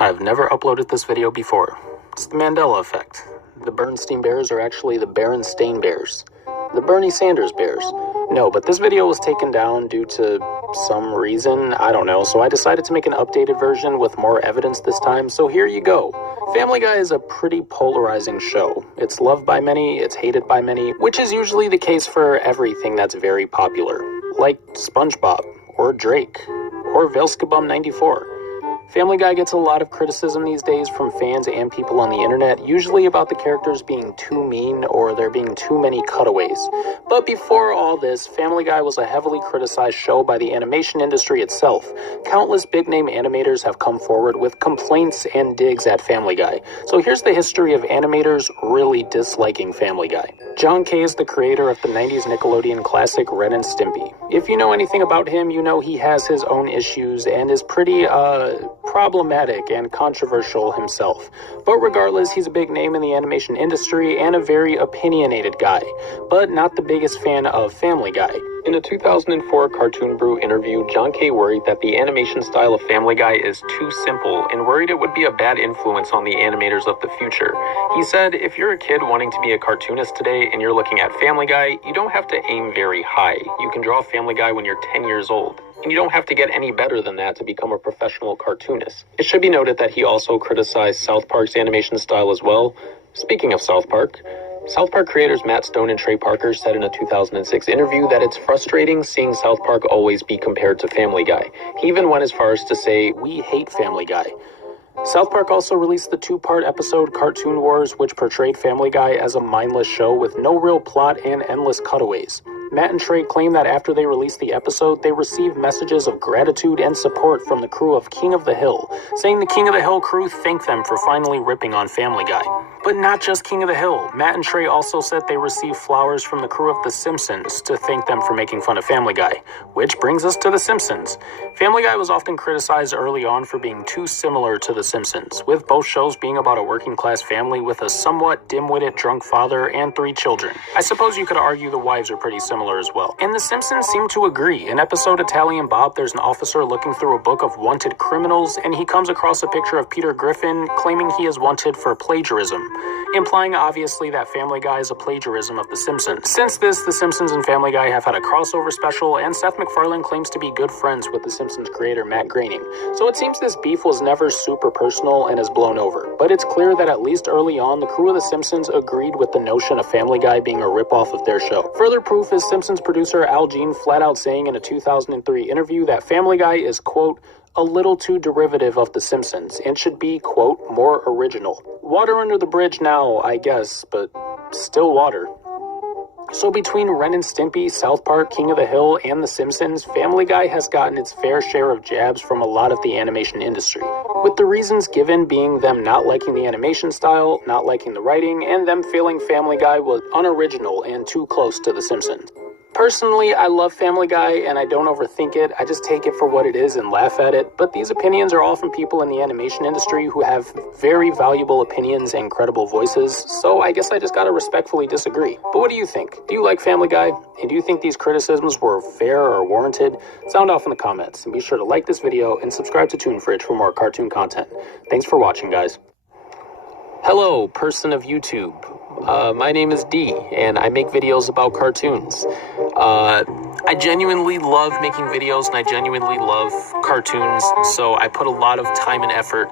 I've never uploaded this video before. It's the Mandela effect. The Bernstein Bears are actually the Berenstain Bears. The Bernie Sanders Bears. No, but this video was taken down due to some reason, I don't know, so I decided to make an updated version with more evidence this time, so here you go. Family Guy is a pretty polarizing show. It's loved by many, it's hated by many, which is usually the case for everything that's very popular. Like SpongeBob, or Drake, or Velskabum94. Family Guy gets a lot of criticism these days from fans and people on the internet, usually about the characters being too mean or there being too many cutaways. But before all this, Family Guy was a heavily criticized show by the animation industry itself. Countless big-name animators have come forward with complaints and digs at Family Guy. So here's the history of animators really disliking Family Guy. John Kay is the creator of the 90s Nickelodeon classic Ren and Stimpy. If you know anything about him, you know he has his own issues and is pretty, problematic and controversial himself. But regardless, he's a big name in the animation industry and a very opinionated guy, but not the biggest fan of Family Guy. In a 2004 Cartoon Brew interview, John Kay worried that the animation style of Family Guy is too simple and worried it would be a bad influence on the animators of the future. He said, if you're a kid wanting to be a cartoonist today and you're looking at Family Guy, you don't have to aim very high. You can draw Family Guy when you're 10 years old. And you don't have to get any better than that to become a professional cartoonist. It should be noted that he also criticized South Park's animation style as well. Speaking of South Park creators Matt Stone and Trey Parker said in a 2006 interview that it's frustrating seeing South Park always be compared to Family Guy. He even went as far as to say, "We hate Family Guy." South Park also released the two-part episode Cartoon Wars, which portrayed Family Guy as a mindless show with no real plot and endless cutaways. Matt and Trey claim that after they released the episode, they received messages of gratitude and support from the crew of King of the Hill, saying the King of the Hill crew thanked them for finally ripping on Family Guy. But not just King of the Hill. Matt and Trey also said they received flowers from the crew of The Simpsons to thank them for making fun of Family Guy. Which brings us to The Simpsons. Family Guy was often criticized early on for being too similar to The Simpsons, with both shows being about a working-class family with a somewhat dim-witted drunk father and 3 children. I suppose you could argue the wives are pretty similar as well. And The Simpsons seem to agree. In episode Italian Bob, there's an officer looking through a book of wanted criminals, and he comes across a picture of Peter Griffin claiming he is wanted for plagiarism, implying obviously that Family Guy is a plagiarism of The Simpsons. Since this, The Simpsons and Family Guy have had a crossover special, and Seth MacFarlane claims to be good friends with The Simpsons creator Matt Groening. So it seems this beef was never super personal and has blown over. But it's clear that at least early on, the crew of The Simpsons agreed with the notion of Family Guy being a ripoff of their show. Further proof is Simpsons producer Al Jean flat out saying in a 2003 interview that Family Guy is, quote, a little too derivative of The Simpsons and should be, quote, more original. Water under the bridge now, I guess, but still water. So between Ren and Stimpy, South Park, King of the Hill, and The Simpsons, Family Guy has gotten its fair share of jabs from a lot of the animation industry, with the reasons given being them not liking the animation style, not liking the writing, and them feeling Family Guy was unoriginal and too close to The Simpsons. Personally, I love Family Guy and I don't overthink it. I just take it for what it is and laugh at it. But these opinions are all from people in the animation industry who have very valuable opinions and credible voices. So I guess I just gotta respectfully disagree. But what do you think? Do you like Family Guy? And do you think these criticisms were fair or warranted? Sound off in the comments. And be sure to like this video and subscribe to Toon Fridge for more cartoon content. Thanks for watching, guys. Hello, person of YouTube. My name is D, and I make videos about cartoons. I genuinely love making videos, and I genuinely love cartoons, so I put a lot of time and effort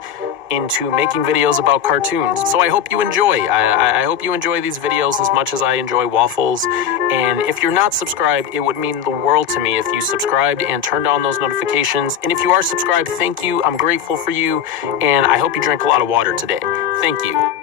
into making videos about cartoons. So I hope you enjoy. I hope you enjoy these videos as much as I enjoy waffles. And if you're not subscribed, it would mean the world to me if you subscribed and turned on those notifications. And if you are subscribed, thank you. I'm grateful for you, and I hope you drink a lot of water today. Thank you.